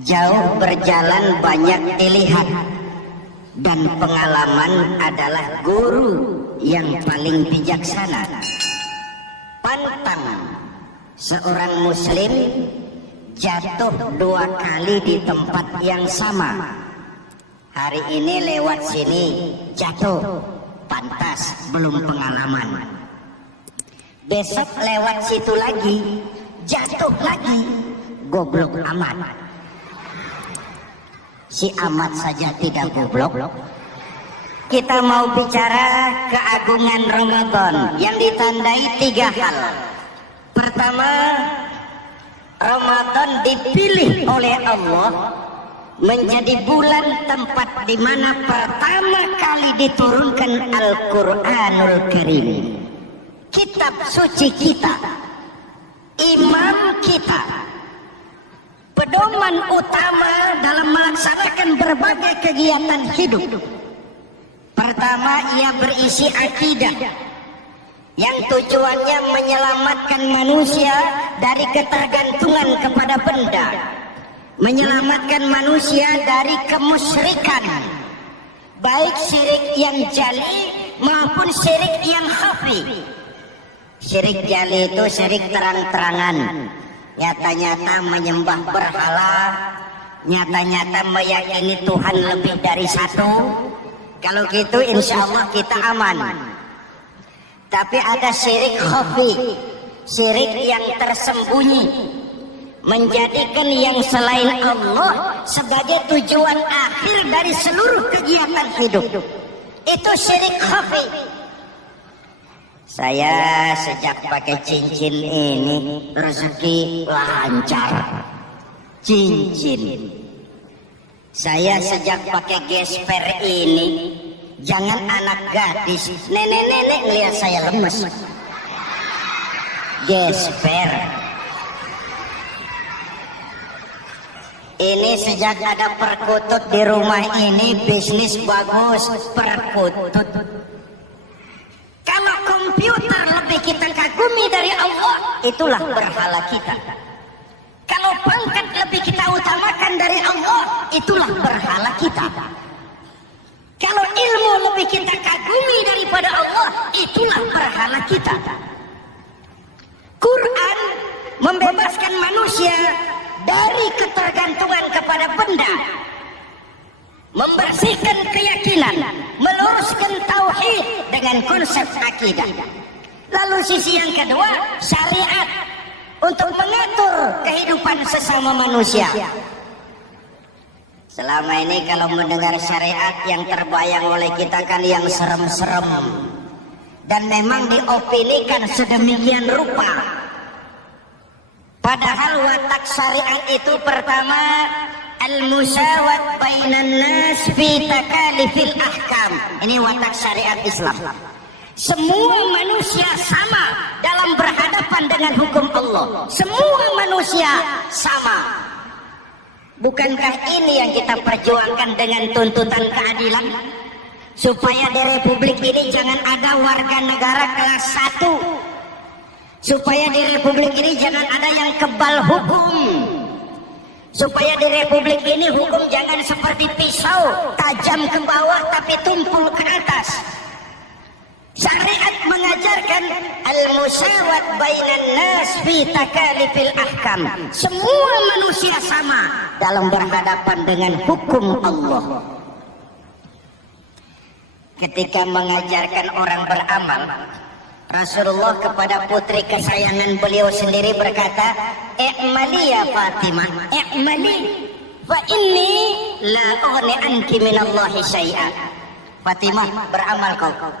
Jauh berjalan banyak dilihat, dan pengalaman adalah guru yang paling bijaksana. Pantang seorang muslim jatuh 2 kali di tempat yang sama. Hari ini lewat sini jatuh, pantas belum pengalaman. Besok lewat situ lagi jatuh lagi, goblok amat. Si amat saja tidak goblok. Kita mau bicara keagungan Ramadan yang ditandai 3 hal. Pertama, Ramadan dipilih oleh Allah menjadi bulan tempat di mana pertama kali diturunkan Al-Quranul Karim. Kitab suci kita, imam kita, pedoman utama dalam melaksanakan berbagai kegiatan hidup. Pertama, ia berisi akidah yang tujuannya menyelamatkan manusia dari ketergantungan kepada benda, menyelamatkan manusia dari kemusyrikan, baik syirik yang jali maupun syirik yang khafi. Syirik jali itu syirik terang-terangan, nyata-nyata menyembah berhala, nyata-nyata meyakini Tuhan lebih dari satu. Kalau gitu insya Allah kita aman. Tapi ada syirik khafi, syirik yang tersembunyi, menjadikan yang selain Allah sebagai tujuan akhir dari seluruh kegiatan hidup. Itu syirik khafi. Saya sejak pakai cincin ini rezeki lancar. Cincin. Saya sejak pakai gesper ini, jangan anak gadis, nenek-nenek ngeliat saya lemes. Gesper. Ini sejak ada perkutut di rumah ini, bisnis bagus. Perkutut. Kalau komputer lebih kita kagumi dari Allah, itulah berhala kita. Kalau pangkat lebih kita utamakan dari Allah, itulah berhala kita. Kalau ilmu lebih kita kagumi daripada Allah, itulah berhala kita. Quran membebaskan manusia dari ketergantungan kepada benda, membersihkan keyakinan, meluruskan tauhid dengan konsep akidah. Lalu sisi yang kedua, syariat untuk mengatur kehidupan sesama manusia. Selama ini kalau mendengar syariat yang terbayang oleh kita kan yang serem-serem, dan memang diopinikan sedemikian rupa. Padahal watak syariat itu pertama, al-musawat bainan nas fi takalifil ahkam. Ini watak syariat Islam. Semua manusia sama dalam berhadapan dengan hukum Allah. Semua manusia sama. Bukankah ini yang kita perjuangkan dengan tuntutan keadilan? Supaya di Republik ini jangan ada warga negara kelas 1. Supaya di Republik ini jangan ada yang kebal hukum. Supaya di Republik ini hukum jangan seperti pisau, tajam ke bawah tapi tumpul ke atas. Syariat mengajarkan al-musawat bainan nas fi takalifil ahkam. Semua manusia sama dalam berhadapan dengan hukum Allah. Ketika mengajarkan orang beramal, Rasulullah kepada putri kesayangan beliau sendiri berkata, "I'mali ya Fatimah, i'mali fa inni la ughni anki minallahi syai'an." Fatimah, beramal kau.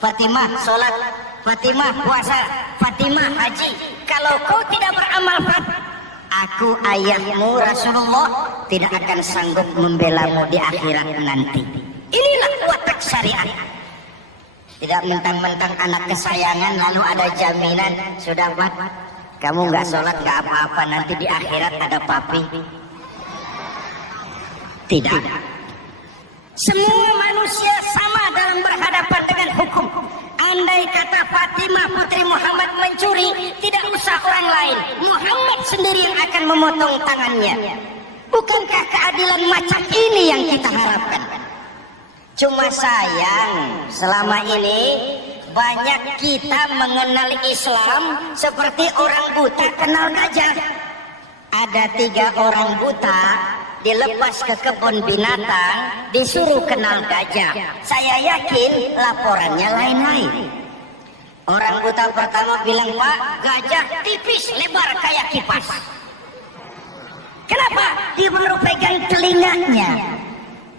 Fatimah sholat, Fatimah puasa, Fatimah haji. Kalau kau tidak beramal, aku ayahmu Rasulullah tidak akan sanggup membelamu di akhirat nanti. Inilah watak syariat. Tidak mentang-mentang anak kesayangan lalu ada jaminan, sudah Pak, kamu nggak sholat nggak apa-apa, nanti di akhirat ada papi. Tidak. Semua manusia sama dalam berhadapan dengan hukum. Andai kata Fatimah putri Muhammad mencuri, tidak usah orang lain, Muhammad sendiri yang akan memotong tangannya. Bukankah keadilan macam ini yang kita harapkan? Cuma sayang, selama ini banyak kita mengenal Islam seperti orang buta kenal gajah. Ada 3 orang buta dilepas ke kebun binatang, disuruh kenal gajah. Saya yakin laporannya lain-lain. Orang buta pertama bilang, Pak, gajah tipis lebar kayak kipas. Kenapa? Dia baru pegang telinganya.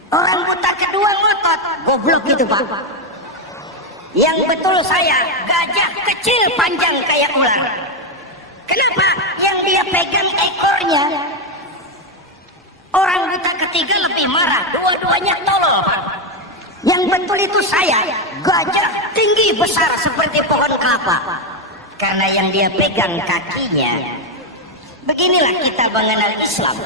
Orang buta kedua ngotot, goblok itu Pak. Yang betul saya, gajah kecil panjang kayak ular. Kenapa? Yang dia pegang ekornya. Orang buta ketiga lebih marah, dua-duanya tolol Pak. Yang betul itu saya, gajah tinggi besar seperti pohon kelapa. Karena yang dia pegang kakinya. Beginilah kita mengenal Islam.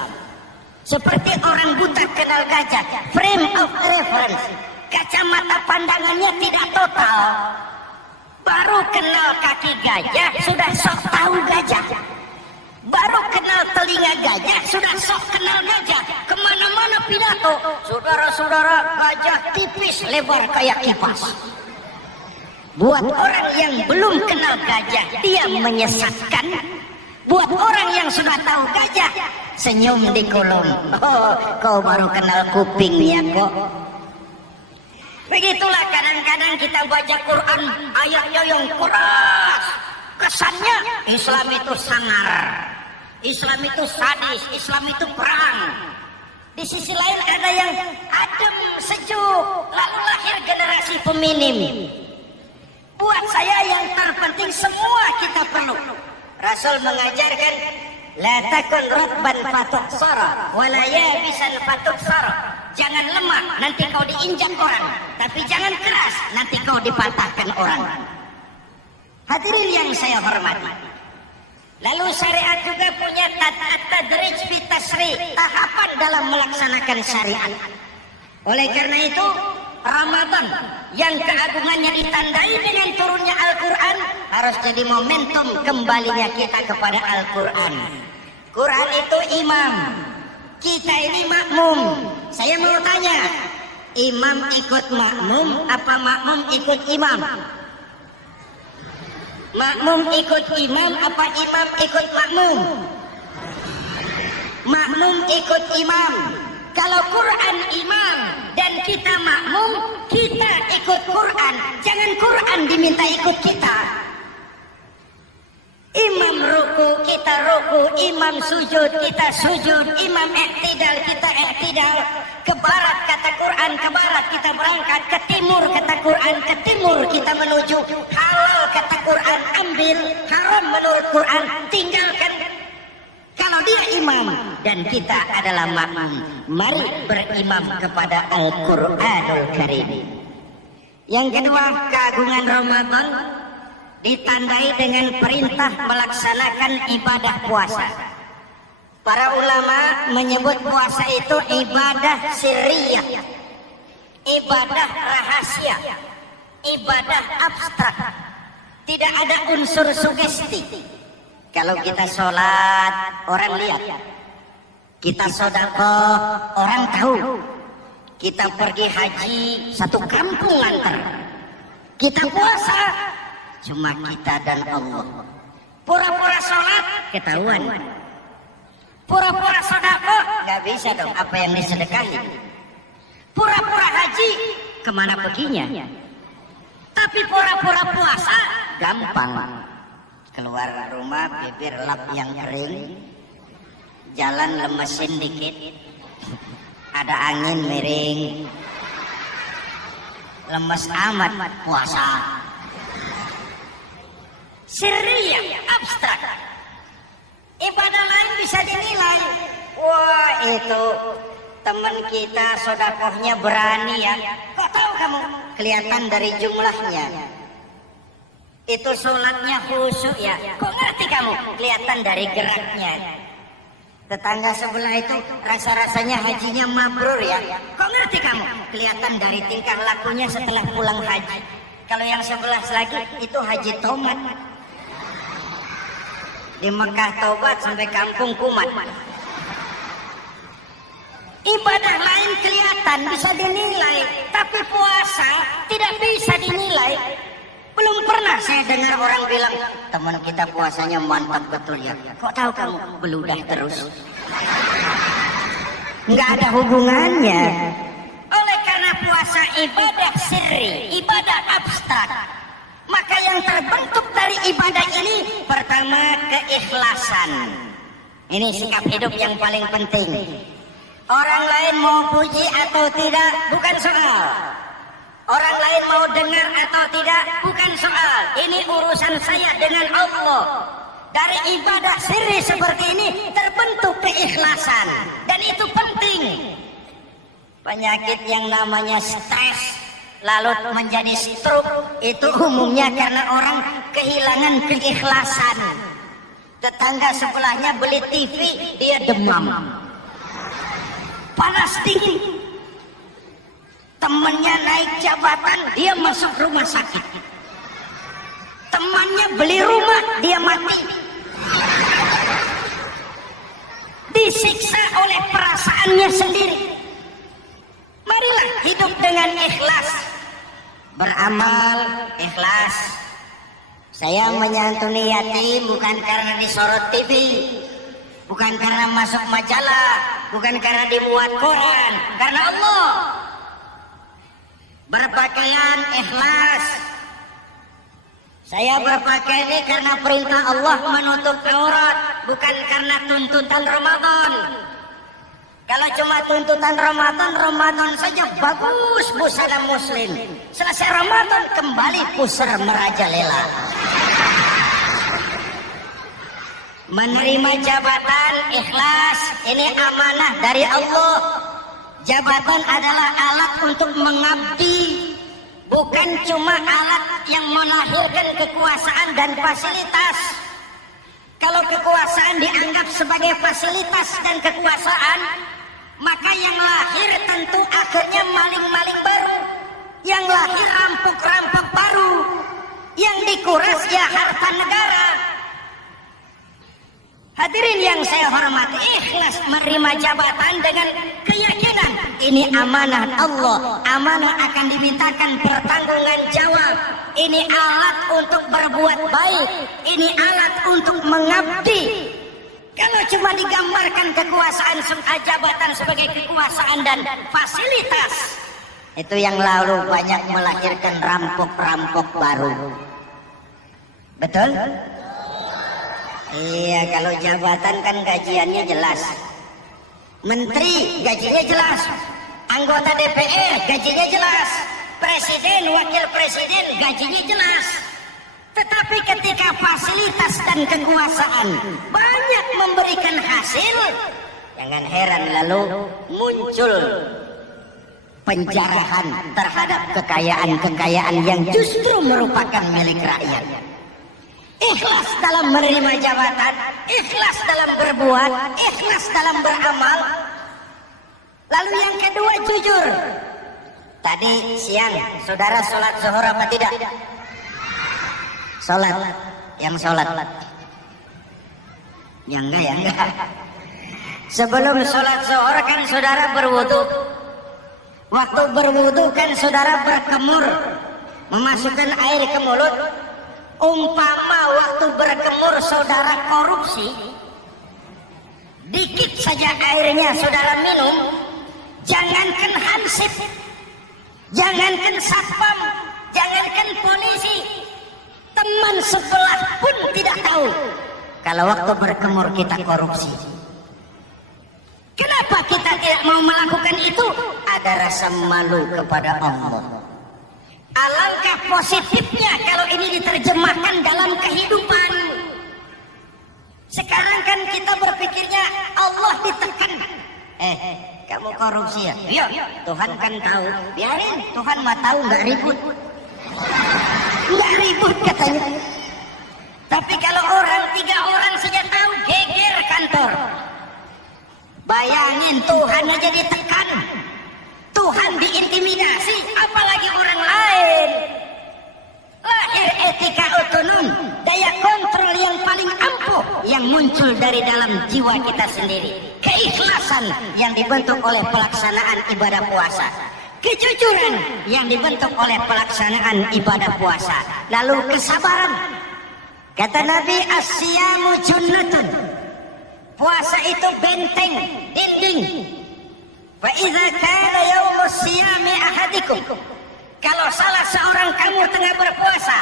Seperti orang buta kenal gajah, frame of reference, kacamata pandangannya tidak total. Baru kenal kaki gajah, sudah sok tahu gajah. Baru kenal telinga gajah, sudah sok kenal gajah. Kemana-mana pidato, saudara-saudara, gajah tipis lebar kayak kipas. Buat orang yang belum kenal gajah, dia menyesatkan. Buat orang yang sudah tahu gajah, senyum di kolom. Oh, kau baru kenal kupingnya kok. Begitulah kadang-kadang kita baca Quran, ayatnya yang keras. Kesannya Islam itu sangar, Islam itu sadis, Islam itu perang. Di sisi lain ada yang adem, sejuk, lalu lahir generasi peminim. Buat saya yang terpenting semua kita perlu. Rasul mengajarkan, la takun rabban fatuhsara wa la yabisan fatuhsara. Jangan lemah, nanti kau diinjak orang. Tapi jangan keras, nanti kau dipatahkan orang. Hadirin yang saya hormati. Lalu syariat juga punya tadrij fi tasri', tahapan dalam melaksanakan syariat. Oleh karena itu, Ramadan yang keagungannya ditandai dengan turunnya Al-Quran harus jadi momentum kembalinya kita kepada Al-Quran. Quran itu imam, kita ini makmum. Saya mau tanya, imam ikut makmum apa makmum ikut imam? Makmum ikut imam apa imam ikut makmum? Makmum ikut imam. Kalau Quran imam dan kita makmum, kita ikut Quran. Jangan Quran diminta ikut kita. Imam ruku, kita ruku. Imam sujud, kita sujud. Imam iktidal, kita iktidal. Ke barat kata Quran, ke barat kita berangkat. Ke timur kata Quran, ke timur kita menuju. Halal kata Quran, ambil. Haram menurut Quran, tinggalkan. Kalau dia imam dan kita adalah makmum, mari berimam kepada Al-Quranul Karim. Yang kedua, keagungan Ramadan ditandai dengan perintah melaksanakan ibadah puasa. Para ulama menyebut puasa itu ibadah sirriyah, ibadah rahasia, ibadah abstrak. Tidak ada unsur sugesti. Kalau kita sholat, orang lihat. Kita sedekah, orang tahu. Kita pergi haji, satu kampung nganter. Kita puasa, cuma kita dan Allah. Pura-pura sholat, ketahuan. Pura-pura sedekah, nggak bisa dong apa yang disedekahi. Pura-pura haji, kemana perginya? Tapi pura-pura puasa, gampang. Keluar rumah, bibir lap yang kering, jalan lemesin dikit, ada angin miring, lemes amat puasa. Sirriyah, abstrak. Ibadah lain bisa dinilai. Wah, itu teman kita sedekahnya berani ya. Kok tahu kamu? Kelihatan dari jumlahnya. Itu sholatnya khusyuk ya. Kok ngerti kamu? Kelihatan dari geraknya. Tetangga sebelah itu rasa-rasanya hajinya mabrur ya. Kok ngerti kamu? Kelihatan dari tingkah lakunya setelah pulang haji. Kalau yang sebelah lagi itu haji tomat. Di Mekah tobat sampai kampung kumat. Ibadah lain kelihatan bisa dinilai, tapi puasa tidak bisa dinilai. Belum pernah saya dengar orang bilang, teman kita puasanya mantap betul ya. Kok tahu kamu beludah terus? Nggak ada hubungannya. Oleh karena puasa ibadah sirri, ibadah abstrak, maka yang terbentuk dari ibadah ini pertama keikhlasan. Ini sikap hidup yang paling penting. Orang lain mau puji atau tidak bukan soal. Orang lain mau dengar atau tidak bukan soal. Ini urusan saya dengan Allah. Dari ibadah sirri seperti ini terbentuk keikhlasan, dan itu penting. Penyakit yang namanya stres lalu menjadi stroke itu umumnya karena orang kehilangan keikhlasan. Tetangga sebelahnya beli TV, dia demam, panas dingin. Temannya naik jabatan, dia masuk rumah sakit. Temannya beli rumah, dia mati. Disiksa oleh perasaannya sendiri. Marilah hidup dengan ikhlas. Beramal ikhlas. Saya menyantuni yatim bukan karena disorot TV, bukan karena masuk majalah, bukan karena dimuat koran, karena Allah. Berpakaian ikhlas. Saya berpakaian ini karena perintah Allah menutup aurat, bukan karena tuntutan Ramadan. Kalau cuma tuntutan Ramadan saja bagus busana muslim. Selesai Ramadan kembali pusar merajalela. Menerima jabatan ikhlas, ini amanah dari Allah. Jabatan adalah alat untuk mengabdi, bukan cuma alat yang melahirkan kekuasaan dan fasilitas. Kalau kekuasaan dianggap sebagai fasilitas dan kekuasaan, maka yang lahir tentu akhirnya maling-maling baru, yang lahir rampok-rampok baru, yang dikuras ya harta negara. Hadirin yang saya hormati, ikhlas menerima jabatan dengan keyakinan ini amanah Allah, amanah akan dimintakan pertanggungan jawab. Ini alat untuk berbuat baik, ini alat untuk mengabdi. Kalau cuma digambarkan kekuasaan jabatan sebagai kekuasaan dan fasilitas, itu yang lalu banyak melahirkan rampok-rampok baru. Betul? Iya, kalau jabatan kan gajiannya jelas. Menteri gajinya jelas, anggota DPR gajinya jelas, presiden, wakil presiden gajinya jelas. Tetapi ketika fasilitas dan kekuasaan banyak memberikan hasil, jangan heran lalu muncul penjarahan terhadap kekayaan-kekayaan yang justru merupakan milik rakyat. Ikhlas dalam menerima jabatan, ikhlas dalam berbuat, ikhlas dalam beramal. Lalu yang kedua, jujur. Tadi siang saudara sholat zuhur apa tidak? Sholat. Yang sholat? Ya enggak. Sebelum sholat zuhur kan saudara berwudu. Waktu berwudu kan saudara berkemur, memasukkan air ke mulut. Umpama waktu berkemur saudara korupsi, dikit saja airnya saudara minum, jangankan hansip, jangankan satpam, jangankan polisi, teman sebelah pun tidak tahu kalau waktu berkemur kita korupsi. Kenapa kita tidak mau melakukan itu? Ada rasa malu kepada Allah. Alangkah positifnya kalau ini diterjemahkan dalam kehidupan. Sekarang kan kita berpikirnya Allah ditekan. Kamu korupsi ya? Iya, Tuhan kan tahu. Biarin, Tuhan mah tahu, nggak ribut. Nggak ribut katanya. Tapi kalau orang, 3 orang saja tahu, geger kantor. Bayangin Tuhan aja ditekan, Tuhan diintimidasi, apalagi orang lain. Lahir etika otonom, daya kontrol yang paling ampuh yang muncul dari dalam jiwa kita sendiri. keikhlasan yang dibentuk oleh pelaksanaan ibadah puasa, kejujuran yang dibentuk oleh pelaksanaan ibadah puasa, lalu kesabaran. Kata Nabi, as-siyamu junnatun, puasa itu benteng, dinding. Fa idza kana yaumus siyami ahadikum, kalau salah seorang kamu tengah berpuasa,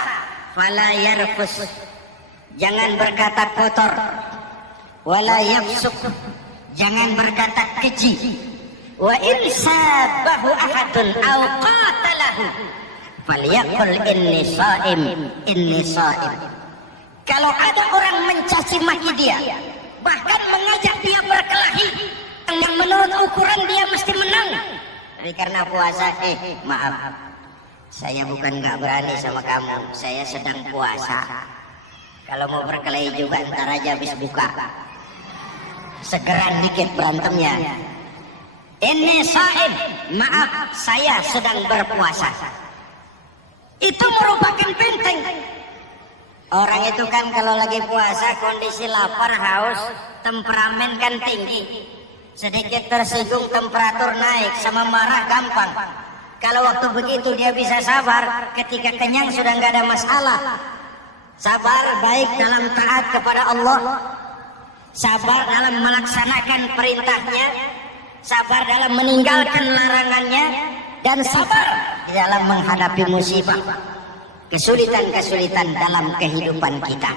fala yarfus, jangan berkata kotor, wala yafsuk, jangan berkata keji, wa in sabahu ahadun aw qatalahu falyaqul inni shaim, inni shaim. Kalau ada orang mencaci maki dia, bahkan mengajak dia berkelahi yang menurut ukuran dia mesti menang, tapi karena puasa, maaf, saya bukan nggak berani sama kamu, saya sedang puasa. Kalau mau berkelahi juga ntar aja habis buka, segeran dikit berantemnya. Ini shaim, maaf, saya sedang berpuasa. Itu merupakan benteng. Orang itu kan kalau lagi puasa kondisi lapar, haus, temperamen kan tinggi. Sedikit tersinggung temperatur naik, sama marah gampang. Kalau waktu begitu dia bisa sabar, ketika kenyang sudah nggak ada masalah. Sabar baik dalam taat kepada Allah, sabar dalam melaksanakan perintahnya, sabar dalam meninggalkan larangannya, dan sabar di dalam menghadapi musibah, kesulitan-kesulitan dalam kehidupan kita.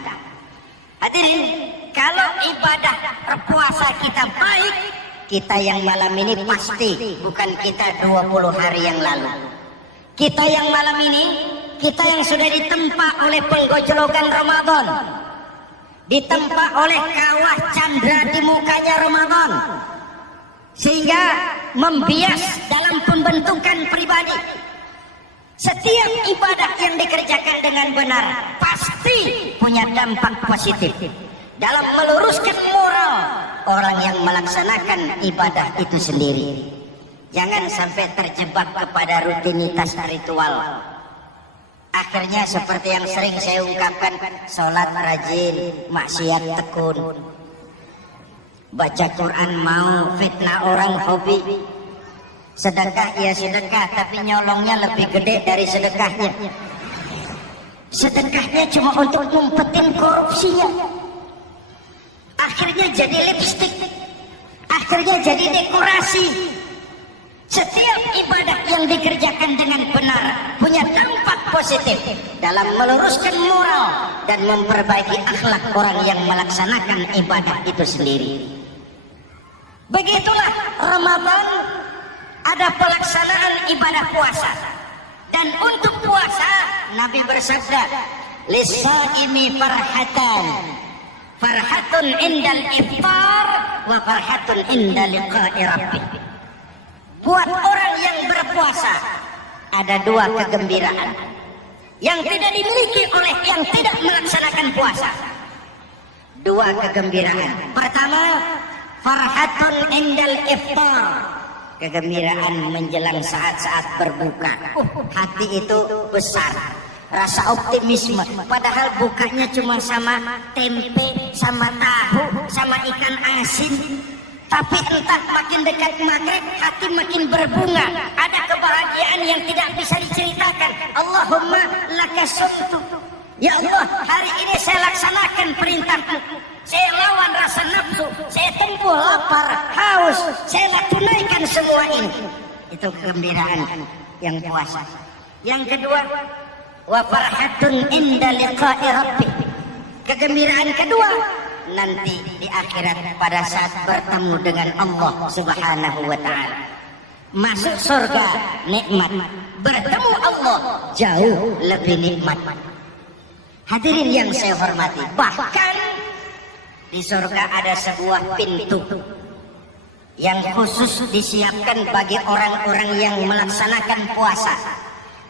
Hadirin, kalau ibadah berpuasa kita baik, kita yang malam ini pasti bukan kita 20 hari yang lalu. Kita yang malam ini, kita yang sudah ditempa oleh penggojolokan Ramadan, ditempa oleh kawah candra di mukanya Ramadan, sehingga membias dalam pembentukan pribadi. Setiap ibadah yang dikerjakan dengan benar pasti punya dampak positif dalam meluruskan moral orang yang melaksanakan ibadah itu sendiri. Jangan sampai terjebak kepada rutinitas ritual. Akhirnya seperti yang sering saya ungkapkan, sholat rajin, maksiat tekun. Baca Quran mau, fitnah orang hobi. Sedekah ya sedekah, tapi nyolongnya lebih gede dari sedekahnya. Sedekahnya cuma untuk ngumpetin korupsinya. Akhirnya jadi lipstik, akhirnya jadi dekorasi. Setiap ibadah yang dikerjakan dengan benar punya dampak positif dalam meluruskan moral dan memperbaiki akhlak orang yang melaksanakan ibadah itu sendiri. Begitulah Ramadan, ada pelaksanaan ibadah puasa. Dan untuk puasa Nabi bersabda, "Lis-shaimi farhatan, farhatun indal iftar wa farhatun inda liqa'i rabbih." Buat orang yang berpuasa ada dua kegembiraan yang tidak dimiliki oleh yang tidak melaksanakan puasa. Dua kegembiraan. Pertama, farhatun indal iftar, kegembiraan menjelang saat-saat berbuka. Hati itu besar, rasa optimisme, padahal bukanya cuma sama tempe, sama tahu, sama ikan asin. Tapi entah makin dekat maghrib hati makin berbunga, ada kebahagiaan yang tidak bisa diceritakan. Allahumma laka sumtu, ya Allah, hari ini saya laksanakan perintahmu, saya lawan rasa nafsu, saya tempuh lapar, haus, saya tunaikan semua ini. Itu kegembiraan yang puasa. Yang kedua, wa farhatun inda liqa'i rabbih, kegembiraan kedua nanti di akhirat pada saat bertemu dengan Allah Subhanahu wa ta'ala. Masuk surga nikmat, bertemu Allah jauh lebih nikmat. Hadirin yang saya hormati, bahkan di surga ada sebuah pintu yang khusus disiapkan bagi orang-orang yang melaksanakan puasa.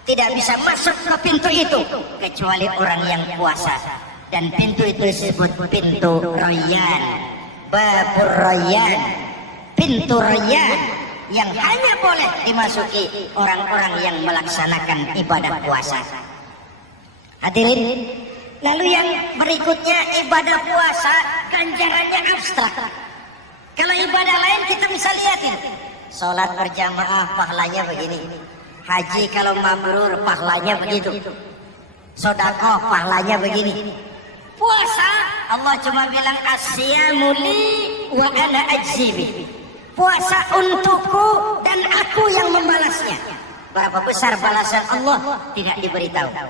Tidak bisa masuk ke pintu itu kecuali orang yang puasa. Dan pintu itu disebut pintu Rayyan, Babur Rayyan, pintu Rayyan, yang hanya boleh dimasuki orang-orang yang melaksanakan ibadah puasa. Hadirin, lalu yang berikutnya ibadah puasa ganjarannya abstrak. Kalau ibadah lain kita bisa lihatin. Sholat berjamaah pahalanya begini. Haji kalau mabrur pahalanya begitu. Sedekah pahalanya begini. Puasa Allah cuma bilang asyamu li wa ana ajzibi. Puasa untukku dan aku yang membalasnya. Berapa besar balasan Allah tidak diberitahu.